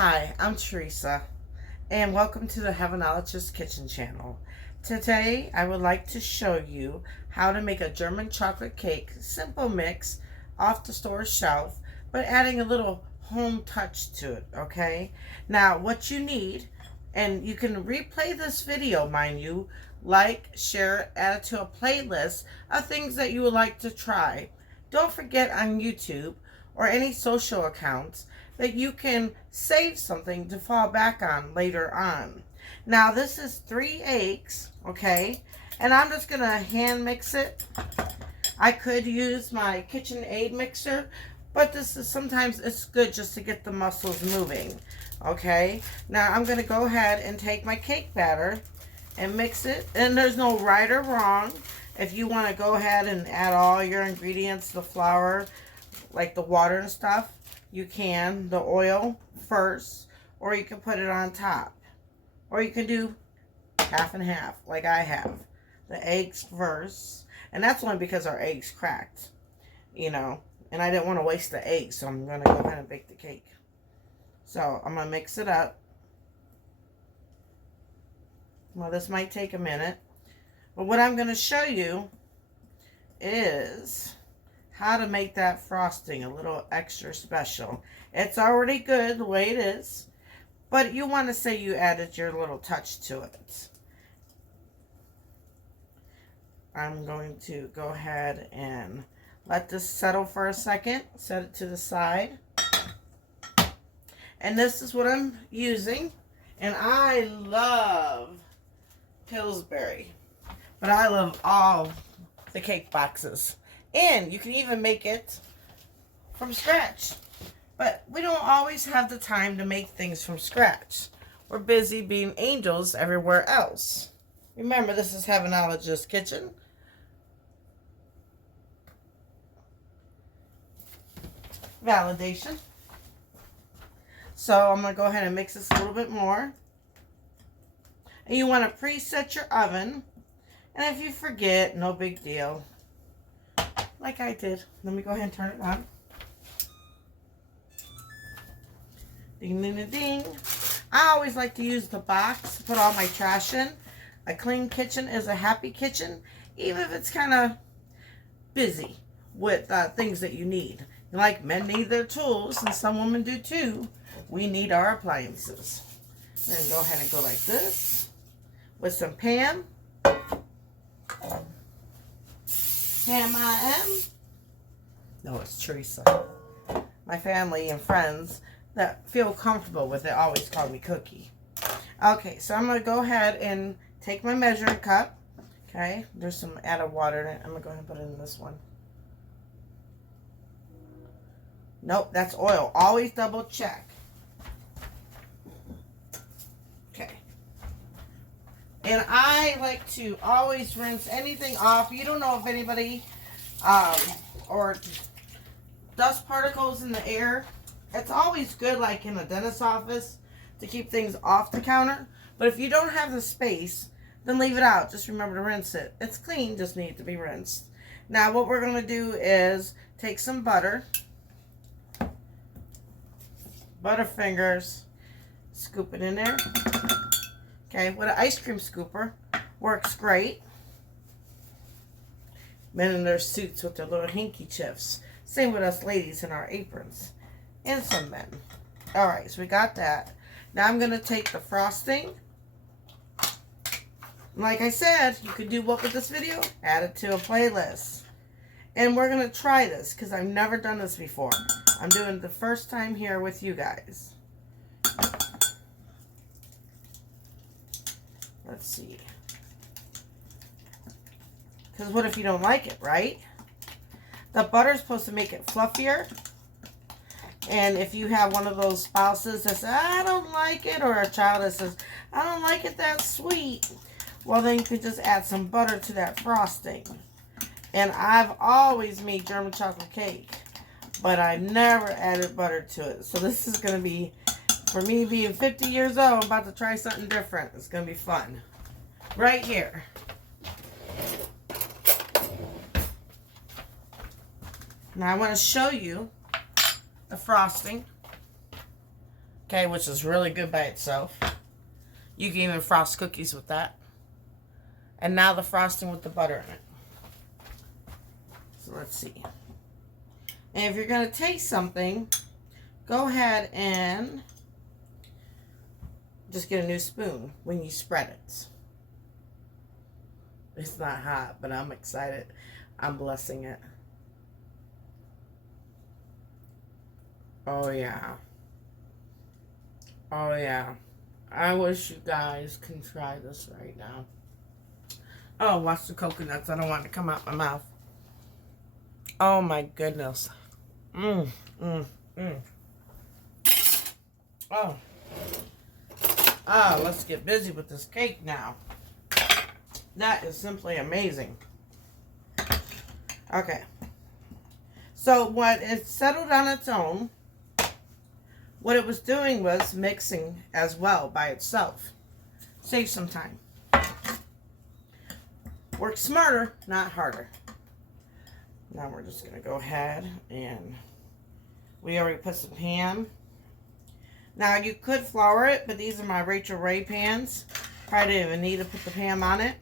Hi, I'm Teresa, and welcome to the Heavenologist Kitchen channel. Today, I would like to show you how to make a German chocolate cake, simple mix, off the store shelf, but adding a little home touch to it, okay? Now, what you need, and you can replay this video, mind you, like, share, add it to a playlist of things that you would like to try. Don't forget on YouTube or any social accounts that you can save something to fall back on later on. Now this is 3 eggs, okay? And I'm just gonna hand mix it. I could use my KitchenAid mixer, but this is sometimes it's good just to get the muscles moving, okay? Now I'm gonna go ahead and take my cake batter and mix it. And there's no right or wrong. If you wanna go ahead and add all your ingredients, the flour, like the water and stuff, you can. The oil first, or you can put it on top, or you can do half and half like I have. The eggs first, and that's only because our eggs cracked, you know, and I didn't want to waste the eggs, so I'm gonna go ahead and bake the cake. So I'm gonna mix it up. Well, this might take a minute, but what I'm gonna show you is how to make that frosting a little extra special. It's already good the way it is, but you want to say you added your little touch to it. I'm going to go ahead and let this settle for a second, set it to the side. And this is what I'm using, and I love Pillsbury, but I love all the cake boxes. And you can even make it from scratch. But we don't always have the time to make things from scratch. We're busy being angels everywhere else. Remember, this is Heavenologist Kitchen. Validation. So I'm going to go ahead and mix this a little bit more. And you want to preset your oven. And if you forget, no big deal. Like I did. Let me go ahead and turn it on. Ding, ding, ding, ding. I always like to use the box to put all my trash in. A clean kitchen is a happy kitchen, even if it's kind of busy with things that you need. Like men need their tools, and some women do too. We need our appliances. Then go ahead and go like this with some Pam. Pam I am. No, it's Teresa. My family and friends that feel comfortable with it always call me Cookie. Okay, so I'm going to go ahead and take my measuring cup. Okay, there's some added water in it. I'm going to go ahead and put it in this one. Nope, that's oil. Always double check. Okay. And I like to always rinse anything off. You don't know if anybody or dust particles in the air. It's always good, like in a dentist's office, to keep things off the counter. But if you don't have the space, then leave it out. Just remember to rinse it. It's clean, just needs to be rinsed. Now what we're going to do is take some butter. Butterfingers. Scoop it in there. Okay, with an ice cream scooper. Works great. Men in their suits with their little hinky chips. Same with us ladies in our aprons. And some men. Alright, so we got that. Now I'm going to take the frosting. Like I said, you can do what with this video? Add it to a playlist. And we're going to try this because I've never done this before. I'm doing it the first time here with you guys. Let's see. Because what if you don't like it, right? The butter's supposed to make it fluffier. And if you have one of those spouses that says, I don't like it, or a child that says, I don't like it that sweet, well, then you could just add some butter to that frosting. And I've always made German chocolate cake, but I never added butter to it. So this is going to be, for me being 50 years old, I'm about to try something different. It's going to be fun. Right here. Now I want to show you the frosting. Okay, which is really good by itself. You can even frost cookies with that. And now the frosting with the butter in it. So let's see. And if you're going to taste something, go ahead and just get a new spoon when you spread it. It's not hot, but I'm excited. I'm blessing it. Oh, yeah. Oh, yeah. I wish you guys can try this right now. Oh, watch the coconuts. I don't want it to come out my mouth. Oh, my goodness. Oh. Ah, let's get busy with this cake now. That is simply amazing. Okay. So when it settled on its own, what it was doing was mixing as well by itself. Save some time. Work smarter, not harder. Now we're just going to go ahead and we already put some ham. Now you could flour it, but these are my Rachel Ray pans. Probably didn't even need to put the ham on it.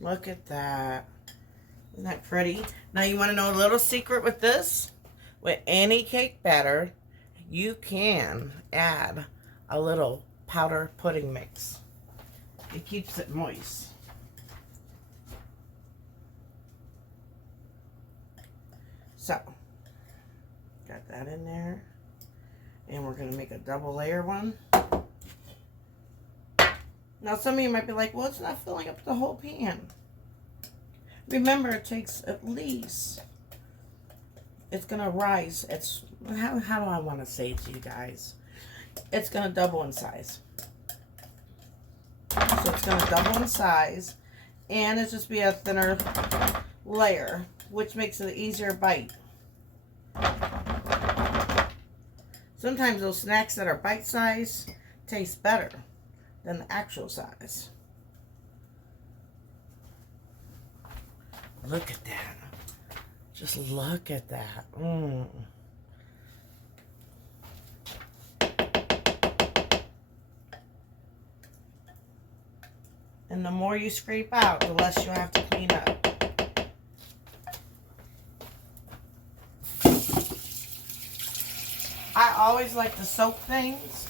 Look at that. Isn't that pretty? Now you want to know a little secret with this? With any cake batter, you can add a little powder pudding mix. It keeps it moist. So, got that in there. And we're going to make a double layer one. Now some of you might be like, well, it's not filling up the whole pan. Remember, it takes at least, it's going to rise. It's, how do I want to say it to you guys? It's going to double in size. So it's going to double in size. And it's just be a thinner layer, which makes it an easier bite. Sometimes those snacks that are bite size taste better than the actual size. Look at that. Just look at that. And the more you scrape out, the less you have to clean up. I always like to soak things.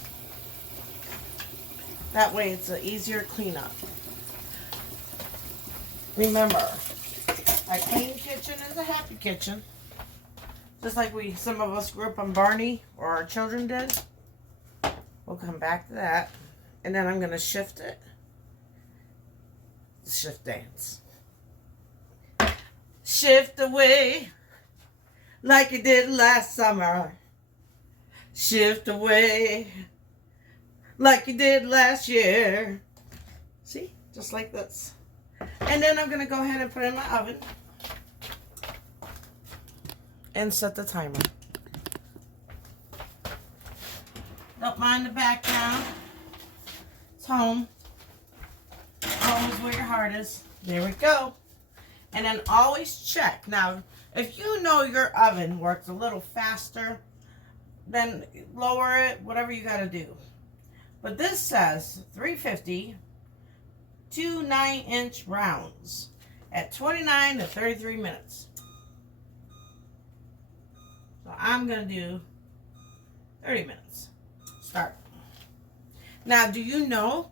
That way it's an easier cleanup. Remember, a clean kitchen is a happy kitchen. Just like some of us grew up on Barney, or our children did. We'll come back to that. And then I'm going to shift it. Shift dance. Shift away like you did last summer. Shift away like you did last year. See? Just like this. And then I'm going to go ahead and put it in my oven. And set the timer. Don't mind the background. It's home. Home is where your heart is. There we go. And then always check. Now, if you know your oven works a little faster, then lower it, whatever you got to do. But this says 350, 2 9-inch rounds at 29 to 33 minutes. So I'm going to do 30 minutes. Start. Now, do you know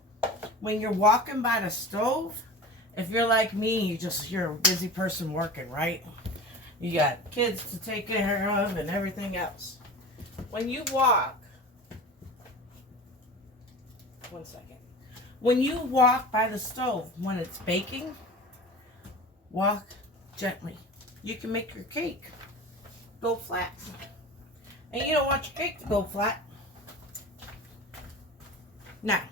when you're walking by the stove, if you're like me, you're a busy person working, right? You got kids to take care of and everything else. When you walk, one second. When you walk by the stove, when it's baking, walk gently. You can make your cake go flat. And you don't want your cake to go flat. Now,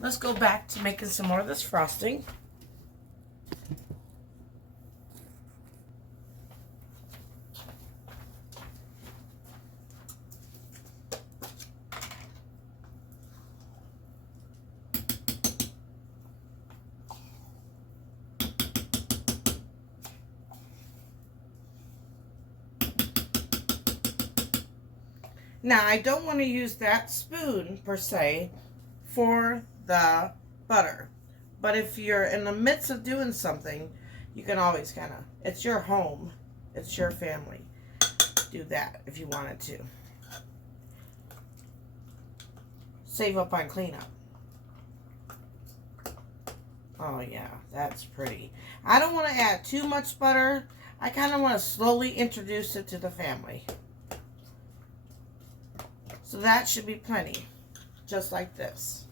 let's go back to making some more of this frosting. Now, I don't want to use that spoon, per se, for the butter. But if you're in the midst of doing something, you can always kind of, it's your home, it's your family. Do that if you wanted to. Save up on cleanup. Oh yeah, that's pretty. I don't want to add too much butter. I kind of want to slowly introduce it to the family. So that should be plenty. Just like this.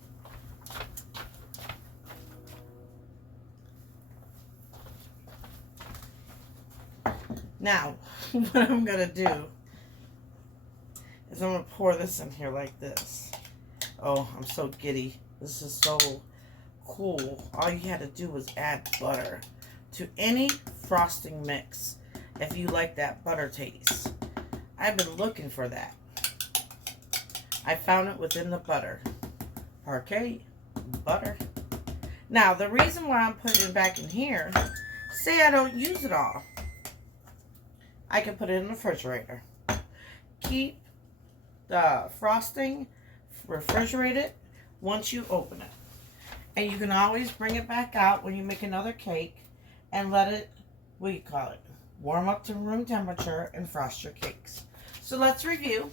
Now, what I'm going to do is I'm going to pour this in here like this. Oh, I'm so giddy. This is so cool. All you had to do was add butter to any frosting mix if you like that butter taste. I've been looking for that. I found it within the butter. Parquet, butter. Now, the reason why I'm putting it back in here, say I don't use it all, I can put it in the refrigerator. Keep the frosting refrigerated once you open it. And you can always bring it back out when you make another cake and let it, what do you call it, warm up to room temperature and frost your cakes. So let's review.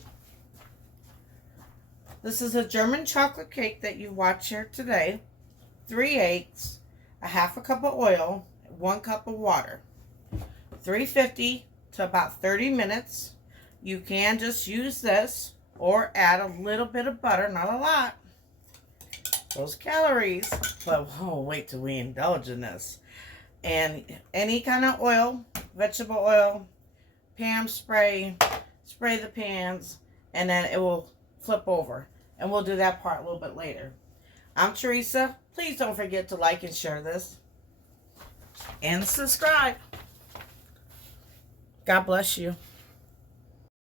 This is a German chocolate cake that you watch here today. 3 eggs, a half a cup of oil, 1 cup of water. 350 to about 30 minutes. You can just use this or add a little bit of butter, not a lot. Those calories, but oh, wait till we indulge in this. And any kind of oil, vegetable oil, pan spray, spray the pans, and then it will flip over. And we'll do that part a little bit later. I'm Teresa. Please don't forget to like and share this. And subscribe. God bless you.